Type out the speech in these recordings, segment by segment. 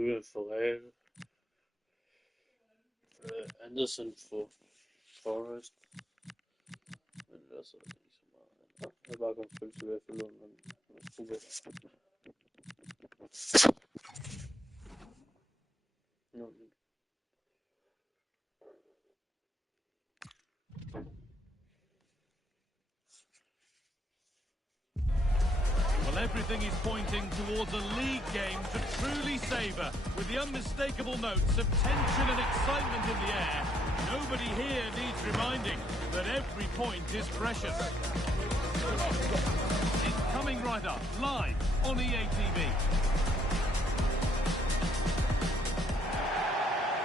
Rühl Ferreira. Anderson for Forest. Men ellers er det ikke så meget. Jeg bare kan følge tilbage for lån, men Well, everything is pointing towards a league game to truly savour, with the unmistakable notes of tension and excitement in the air. Nobody here needs reminding that every point is precious. It's coming right up, live on EA TV.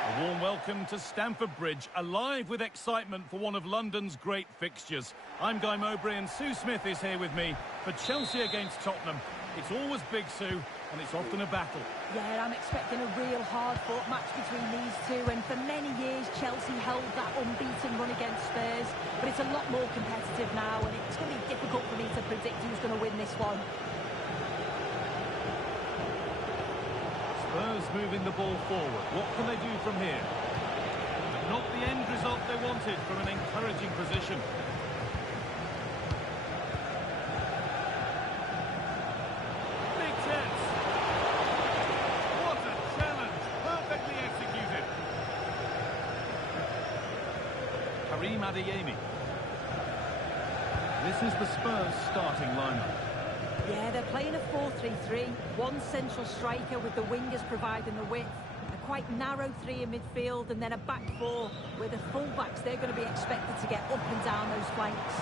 A warm welcome to Stamford Bridge, alive with excitement for one of London's great fixtures. I'm Guy Mowbray and Sue Smith is here with me for Chelsea against Tottenham. It's always big, Sue, and it's often a battle. Yeah, I'm expecting a real hard-fought match between these two, and for many years Chelsea held that unbeaten run against Spurs, but it's a lot more competitive now, and it's going to be difficult for me to predict who's going to win this one. Spurs moving the ball forward. What can they do from here? But not the end result they wanted from an encouraging position. Big chance. What a challenge. Perfectly executed. Karim Adeyemi. This is the Spurs starting lineup. Yeah, they're playing a 4-3-3. One central striker with the wingers providing the width. A quite narrow three in midfield, and then a back four where the full-backs, they're going to be expected to get up and down those flanks.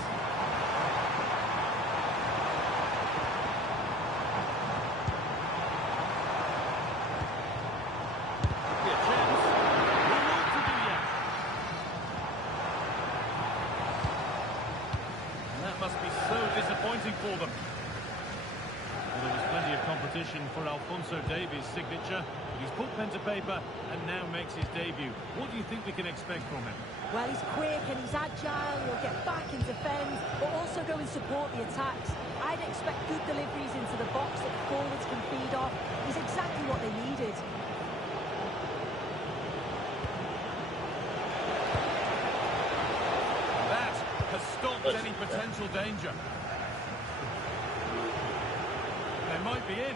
That must be so disappointing for them. Well, there was plenty of competition for Alphonso Davies' signature. He's put pen to paper and now makes his debut. What do you think we can expect from him? Well, he's quick and he's agile. He'll get back and defend, but also go and support the attacks. I'd expect good deliveries into the box that the forwards can feed off. He's exactly what they needed. That has stopped any potential danger. They might be in. It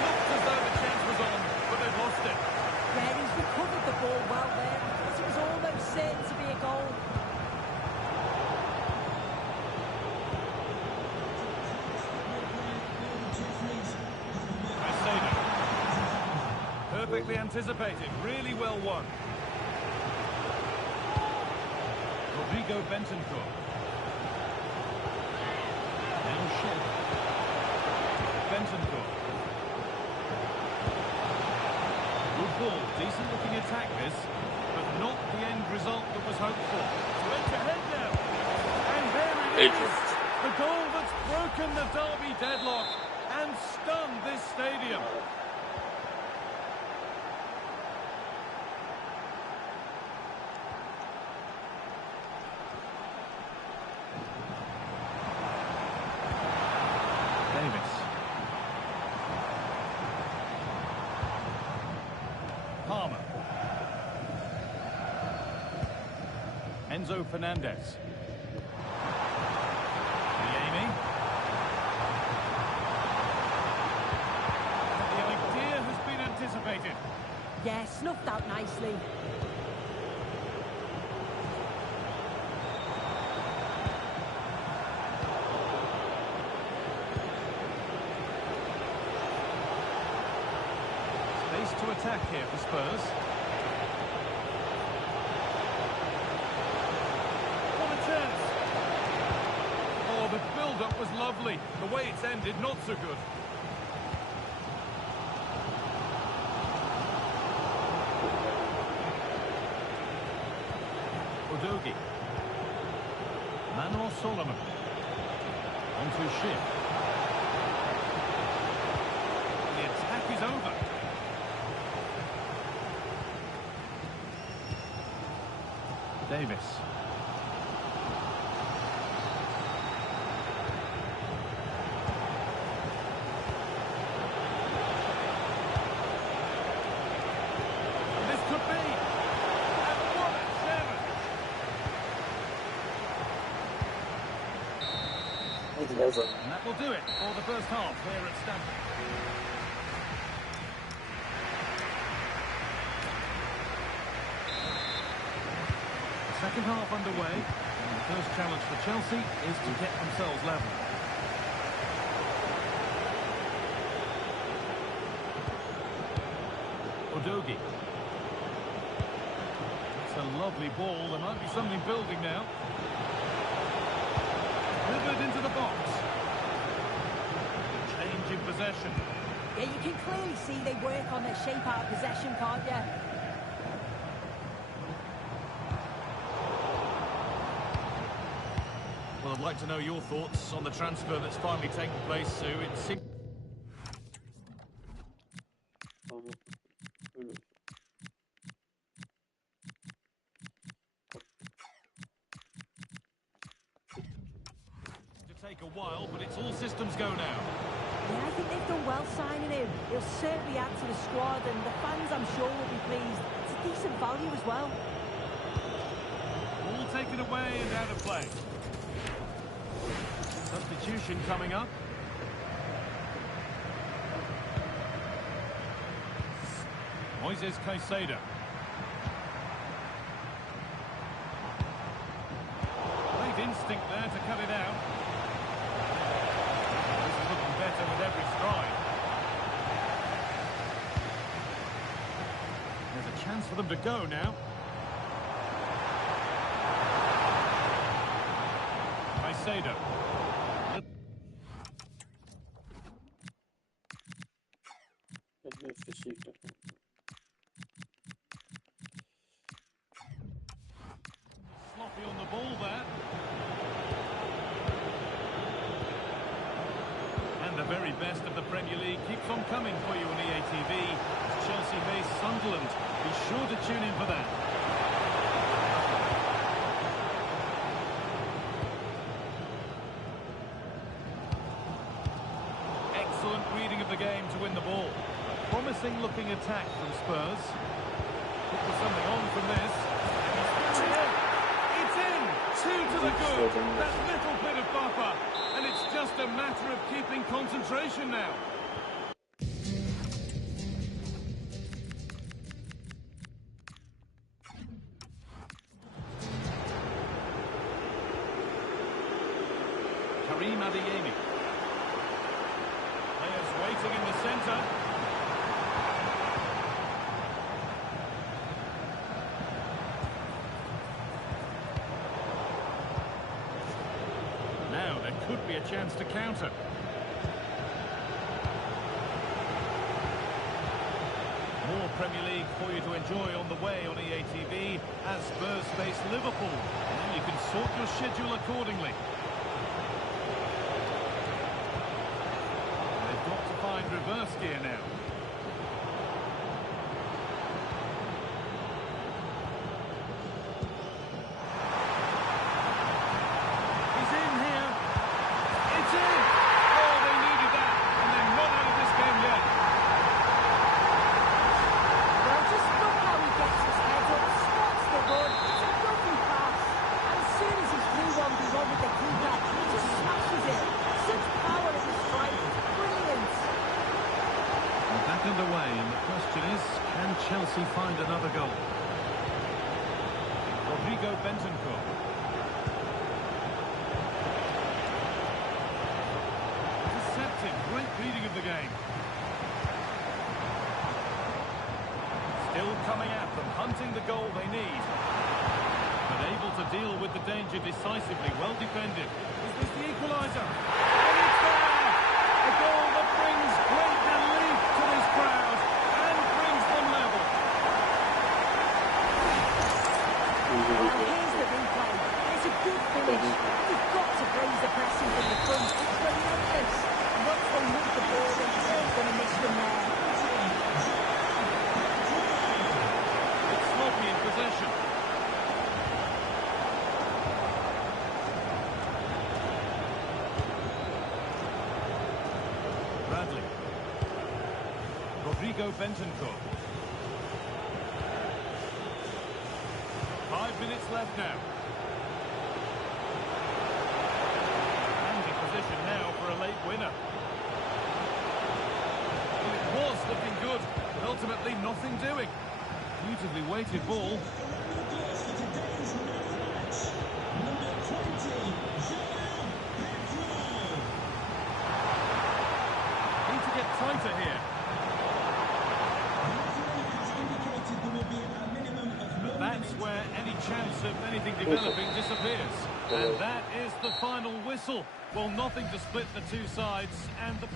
looked as though the chance was on, but they've lost it. Yeah, he's recovered the ball well there. I thought it was almost certain to be a goal. They saved it. Perfectly anticipated, really well won. Rodrigo Bentancur. Now Schick. Bentancur. Good ball, decent looking attack this, but not the end result that was hoped for. So edge ahead now. And there it is. The goal that's broken the derby deadlock and stunned this stadium. Palmer. Enzo Fernandez. Adeyemi. The idea has been anticipated. Yeah, snuffed out nicely. Space to attack here for Spurs. What a chance! Oh, the build-up was lovely. The way it's ended, not so good. Udogie. Manuel Solomon. Onto Schick. The attack is over. Davis. And that will do it for the first half here at Stamford. Second half underway. And the first challenge for Chelsea is to get themselves level. Odogi. It's a lovely ball. There might be something building now. Delivered into the box. Change in possession. Yeah, you can clearly see they work on their shape out of possession, can't you? Well, I'd like to know your thoughts on the transfer that's finally taken place, Sue. It seems... to take a while, but it's all systems go now. Yeah, I think they've done well signing him. He'll certainly add to the squad, and the fans, I'm sure, will be pleased. It's a decent value as well. All taken away and out of play. Substitution coming up. Moises Caicedo. Great instinct there to cut it out. This is looking better with every stride. There's a chance for them to go now. Caicedo. Sloppy on the ball there. And the very best of the Premier League keeps on coming for you on EA TV. Chelsea face Sunderland. Be sure to tune in for that. Excellent reading of the game to win the ball. A promising looking attack from Spurs. Could be something on from this. It's in! 2 to the good. That little bit of buffer. And it's just a matter of keeping concentration now. Karim Adeyemi. Players waiting in the centre. Now there could be a chance to counter. More Premier League for you to enjoy on the way on EA TV as Spurs face Liverpool. And you can sort your schedule accordingly. They've got to find reverse gear now. He's in here. It's in! Oh, they needed that. And they're not out of this game yet. Well, just look how he gets his head up, spots the run. It's a lovely pass. And as soon as he's through 1v1 with the keeper, he just smashes it. Such power in the strike. It's brilliant. We're back underway, and the question is, can Chelsea find another goal? Rodrigo Bentancur. Deceptive, great reading of the game. Still coming at them, hunting the goal they need. But able to deal with the danger decisively, well defended. Is this the equaliser? And it's there! A goal that brings great relief to this crowd and brings them level. Well, here's the replay. It's a good finish. You've got to praise the pressing from the front. It's relentless. Once they move the ball, they're going to miss from there. It's sloppy in possession. Bradley. Rodrigo Bentancur. 5 minutes left now. Handy position doing. Beautifully weighted ball. Need to get tighter here. That's where any chance of anything developing disappears. And that is the final whistle. Well, nothing to split the two sides, and the...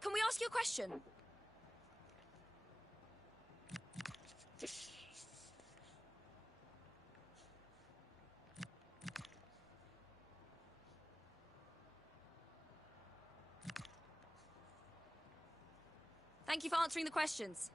Can we ask you a question? Thank you for answering the questions.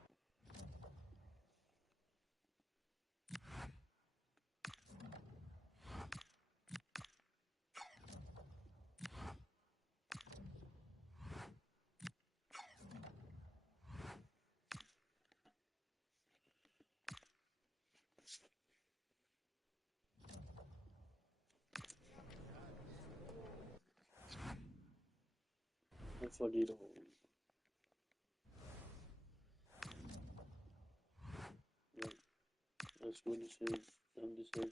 That's what it says on this side.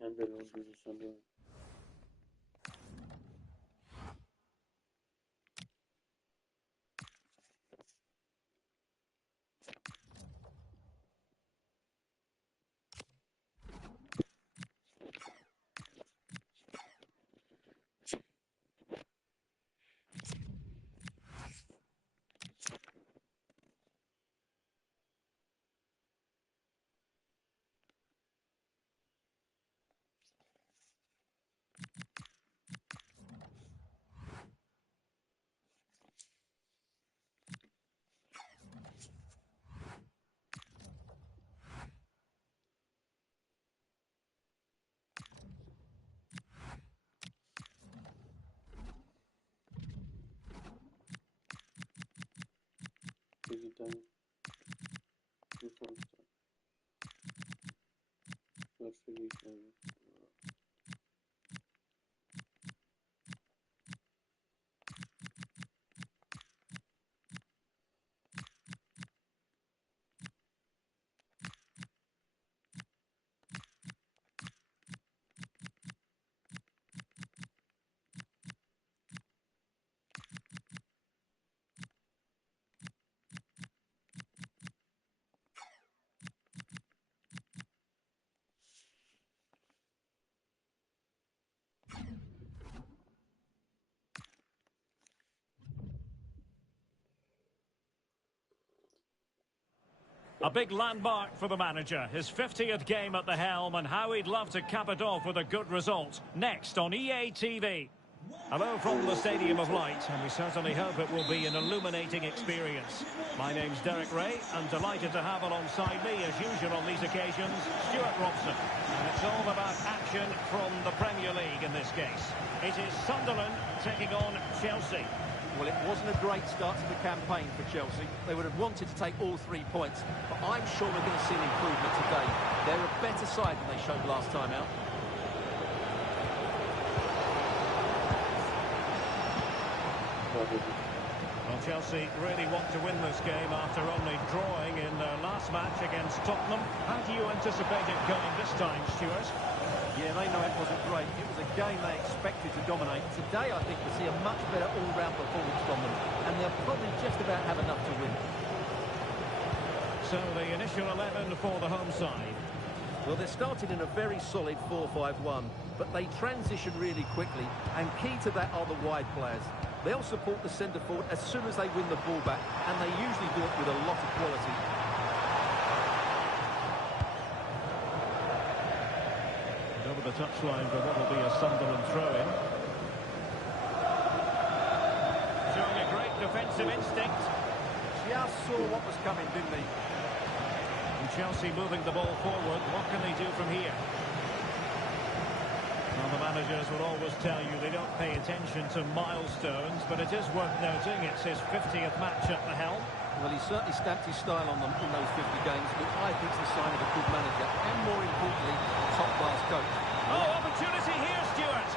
And then we'll do this under. Time. A big landmark for the manager, his 50th game at the helm, and how he'd love to cap it off with a good result. Next on EA TV. Hello from the Stadium of Light, and we certainly hope it will be an illuminating experience. My name's Derek Ray, and delighted to have alongside me, as usual on these occasions, Stuart Robson. And it's all about action from the Premier League in this case. It is Sunderland taking on Chelsea. Well, it wasn't a great start to the campaign for Chelsea. They would have wanted to take all 3 points, but I'm sure we're going to see an improvement today. They're a better side than they showed last time out. Well, Chelsea really want to win this game after only drawing in their last match against Tottenham. How do you anticipate it going this time, Stuart? Yeah, they know it wasn't great. It was a game they expected to dominate. Today, I think we'll see a much better all-round performance from them, and they'll probably just about have enough to win. So the initial 11 for the home side. Well, they're starting in a very solid 4-5-1, but they transition really quickly, and key to that are the wide players. They'll support the centre forward as soon as they win the ball back, and they usually do it with a lot of quality. Over the touchline for what will be a Sunderland throw-in. Showing a great defensive instinct. Just saw what was coming, didn't he? And Chelsea moving the ball forward. What can they do from here? Well, the managers will always tell you they don't pay attention to milestones, but it is worth noting it's his 50th match at the helm. Well, he certainly stamped his style on them in those 50 games, which I think is the sign of a good manager, and more importantly, a top-class coach. Oh, opportunity here, Stuart.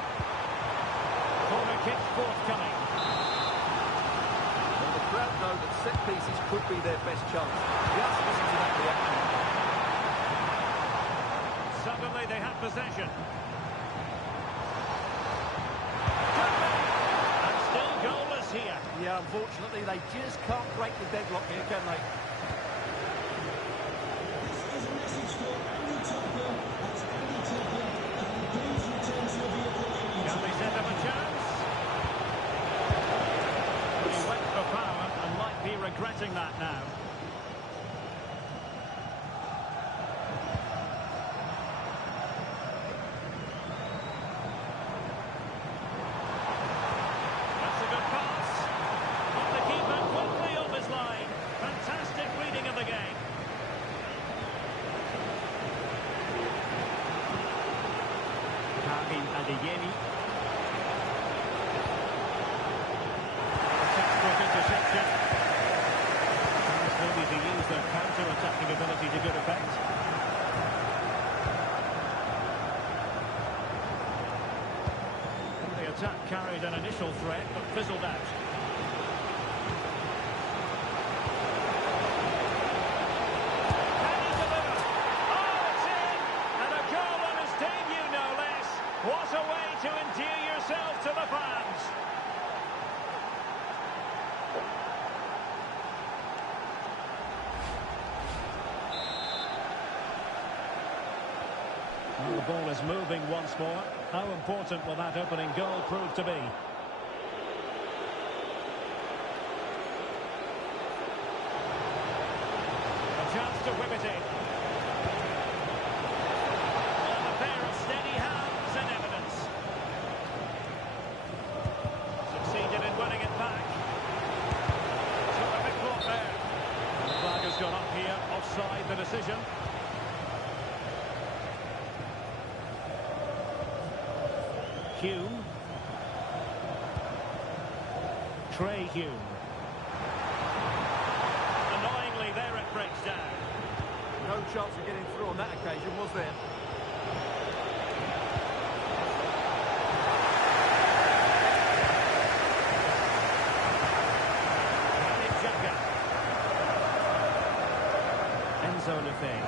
Corner kick forthcoming. Well, the crowd know that set pieces could be their best chance. Just listen to that reaction. Suddenly they have possession. Here. Yeah, unfortunately, they just can't break the deadlock here, can they? This is a message for Andy Tucker. That's Andy Tucker. And please return to your vehicle immediately. Can they set up a chance? He went for power and might be regretting that now. Counter-attacking ability to good effect. The attack carried an initial threat, but fizzled out. Can he deliver? Oh, it's in! And a goal on his debut, no less. What a way to endear yourself to the fans. Well, the ball is moving once more. How important will that opening goal prove to be? A chance to whip it in. And a pair of steady hands in evidence. Succeeded in winning it back. Terrific block there. The flag has gone up here. Offside the decision. Hume. Trey Hume. Annoyingly, there it breaks down. No chance of getting through on that occasion, was there? Enzo Lefebvre.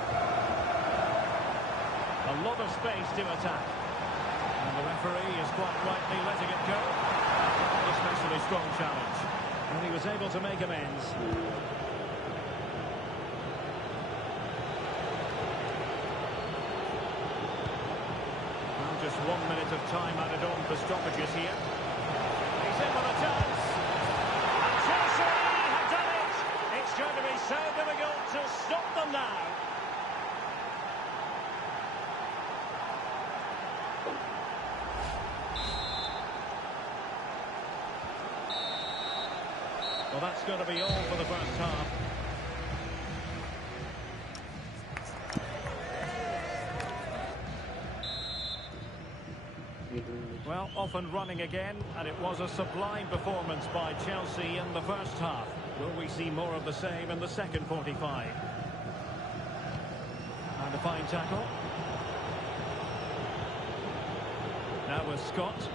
A lot of space to attack. And the referee is quite rightly letting it go. An especially strong challenge. And he was able to make amends. Well, just 1 minute of time added on for stoppages here. He's in with a chance. And Chelsea have done it. It's going to be so difficult to stop them now. Well, that's going to be all for the first half. Well, off and running again, and it was a sublime performance by Chelsea in the first half. Will we see more of the same in the second 45? And a fine tackle. Now with Scott.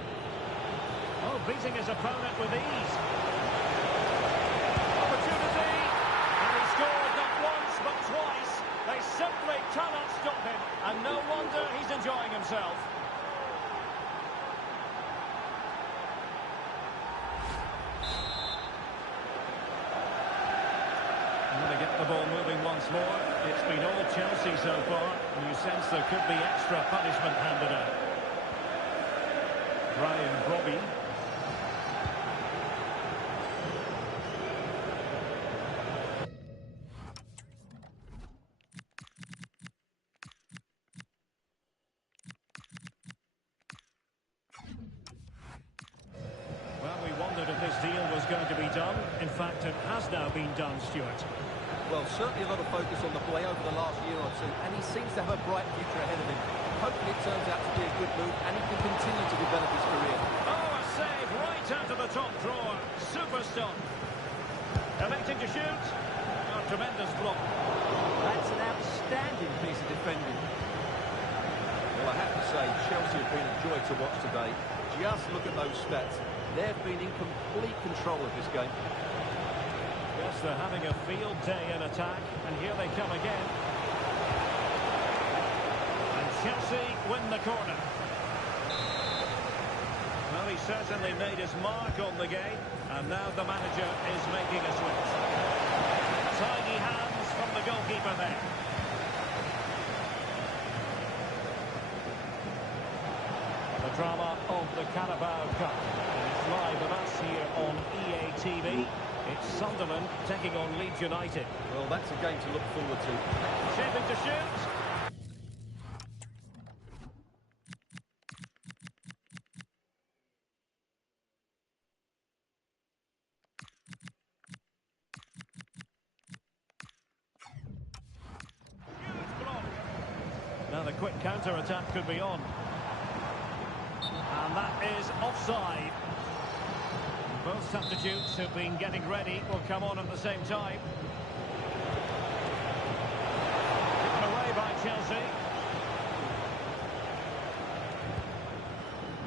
Oh, beating his opponent with ease. Opportunity, and he scored not once but twice. They simply cannot stop him, and no wonder he's enjoying himself. And they get the ball moving once more. It's been all Chelsea so far, and you sense there could be extra punishment handed out. Ryan Robbie. is going to be done. In fact, it has now been done, Stuart. Well, certainly a lot of focus on the play over the last year or two, and he seems to have a bright future ahead of him. Hopefully it turns out to be a good move, and he can continue to develop his career. Oh, a save right out of the top drawer. Super stop. Electing to shoot. Oh, tremendous block. That's an outstanding piece of defending. Well, I have to say, Chelsea have been a joy to watch today. Just look at those stats. They've been in complete control of this game. Yes, they're having a field day in attack, and here they come again. And Chelsea win the corner. Well, he certainly made his mark on the game, and now the manager is making a switch. Tiny hands from the goalkeeper there. The drama of the Carabao Cup. And it's live with us here on EA TV. It's Sunderland taking on Leeds United. Well, that's a game to look forward to. Shaping to shoot. Huge block. Now the quick counter-attack could be on. And that is offside. Both substitutes who've been getting ready will come on at the same time. Given away by Chelsea.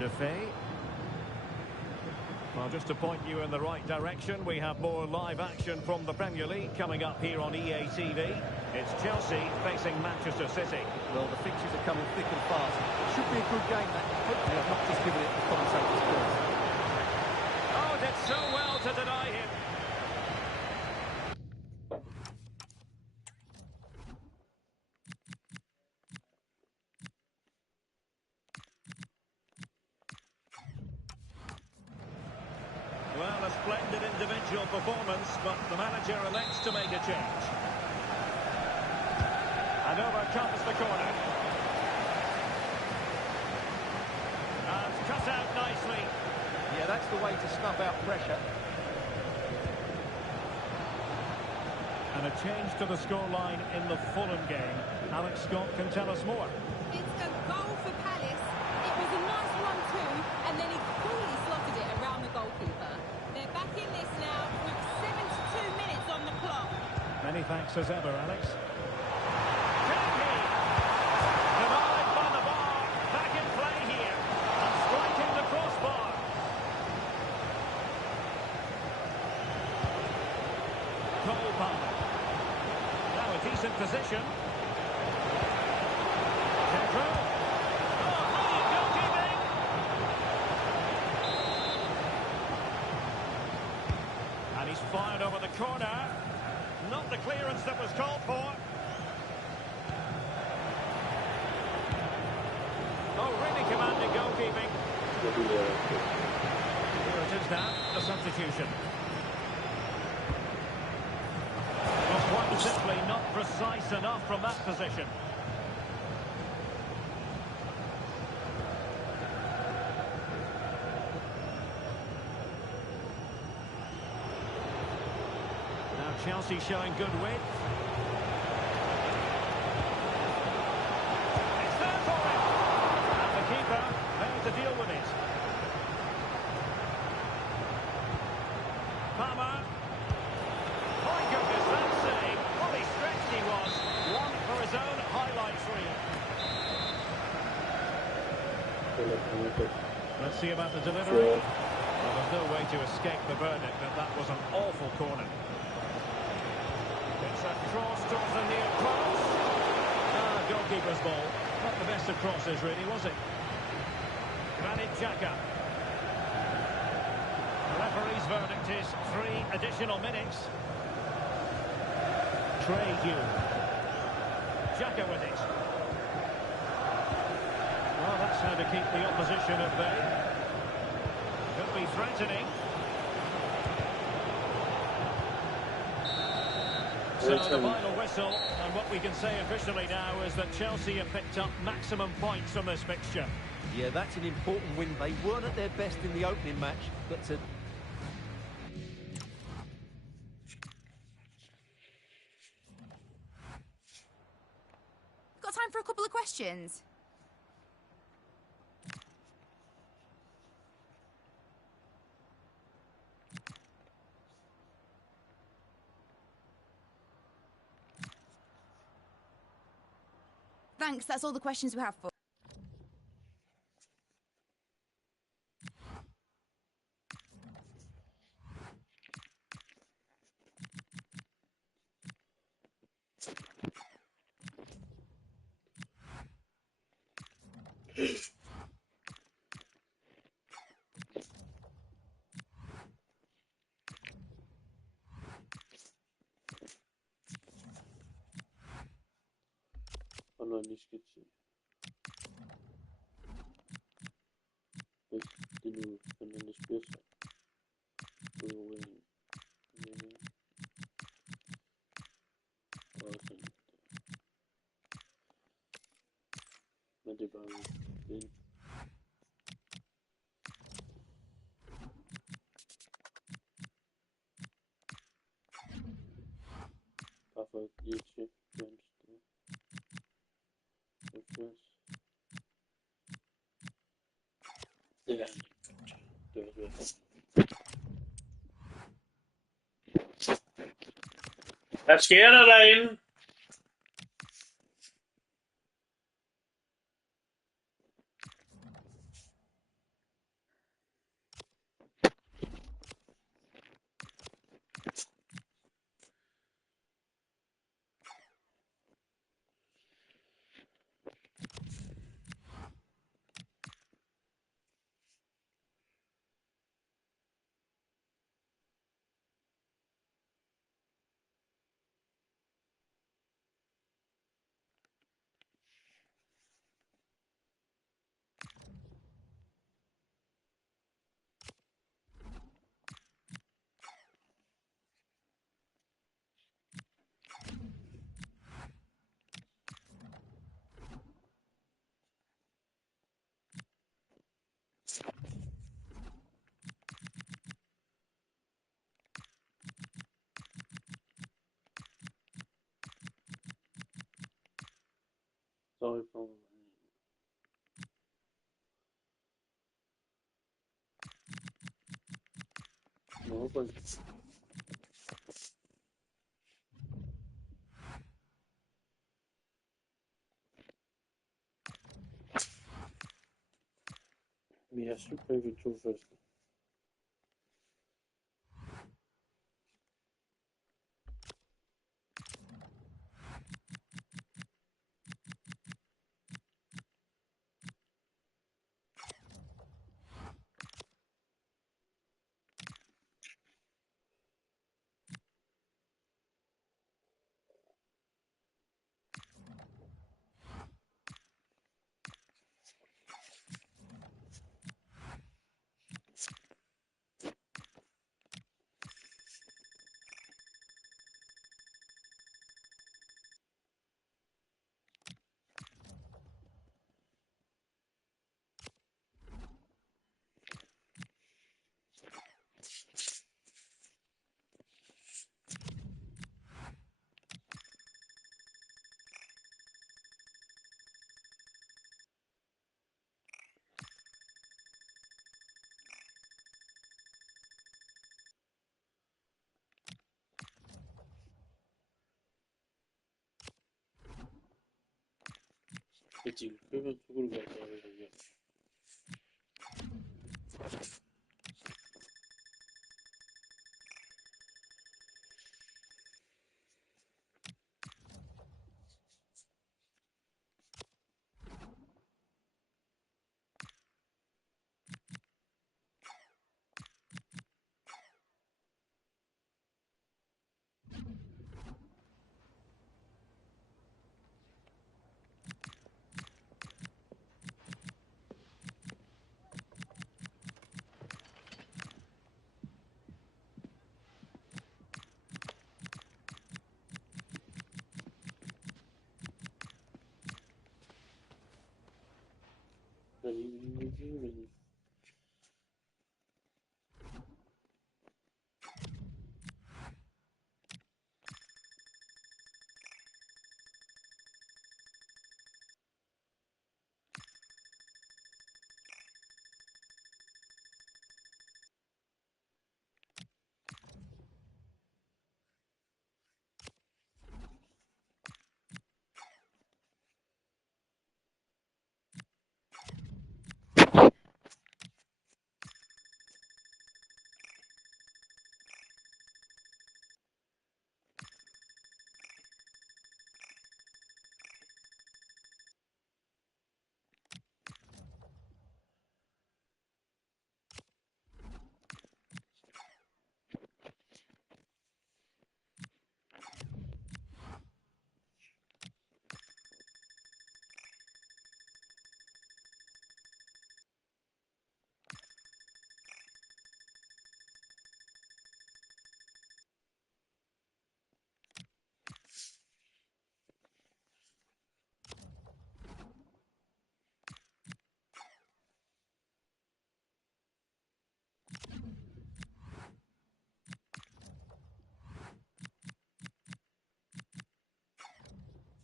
Lefebvre. Well, just to point you in the right direction, we have more live action from the Premier League coming up here on EA TV. It's Chelsea facing Manchester City. Well, the fixtures are coming thick and fast. It should be a good game, that. Hopefully I've not just given it the commentator's voice. Oh, did so well to deny him. Well, a splendid individual performance, but the manager elects to make a change. And over comes the corner. And cut out nicely. Yeah, that's the way to snuff out pressure. And a change to the scoreline in the Fulham game. Alex Scott can tell us more. It's a goal for Palace. It was a nice one too, and then he coolly slotted it around the goalkeeper. They're back in this now with 72 minutes on the clock. Many thanks as ever, Alex. Kennedy! Denied by the bar. Back in play here. And striking the crossbar. Cole Palmer. Now a decent position. Pedro. Oh, brilliant goalkeeping! And he's fired over the corner. Not the clearance that was called for. Oh, really commanding goalkeeping. Here it is now, the substitution. Well, quite simply not precise enough from that position. Now Chelsea showing good width. It's there for him. And the keeper there to deal with it. Palmer. My goodness, that save. What a stretched he was. One for his own highlights reel. Let's see about the delivery. Well, there's no way to escape the verdict that that was an awful corner. It's a cross towards the near post. Goalkeeper's ball. Not the best of crosses, really, was it? Granit Xhaka. The referee's verdict is 3 additional minutes. Trey Hugh. Xhaka with it. Well, that's how to keep the opposition at bay. Could be threatening. So the final whistle, and what we can say officially now is that Chelsea have picked up maximum points from this fixture. Yeah, that's an important win. They weren't at their best in the opening match, but to questions. Thanks, that's all the questions we have for. Online nicht gezogen. Bis du, wenn du nicht spielst. Mit dem den Papa Dietje Fenster. Ja. Hvad sker der derinde? Sorry for no, but we have to play with two first. Petit, que veux-tu que le gars t'arrive?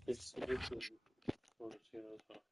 It's a bit quality as well.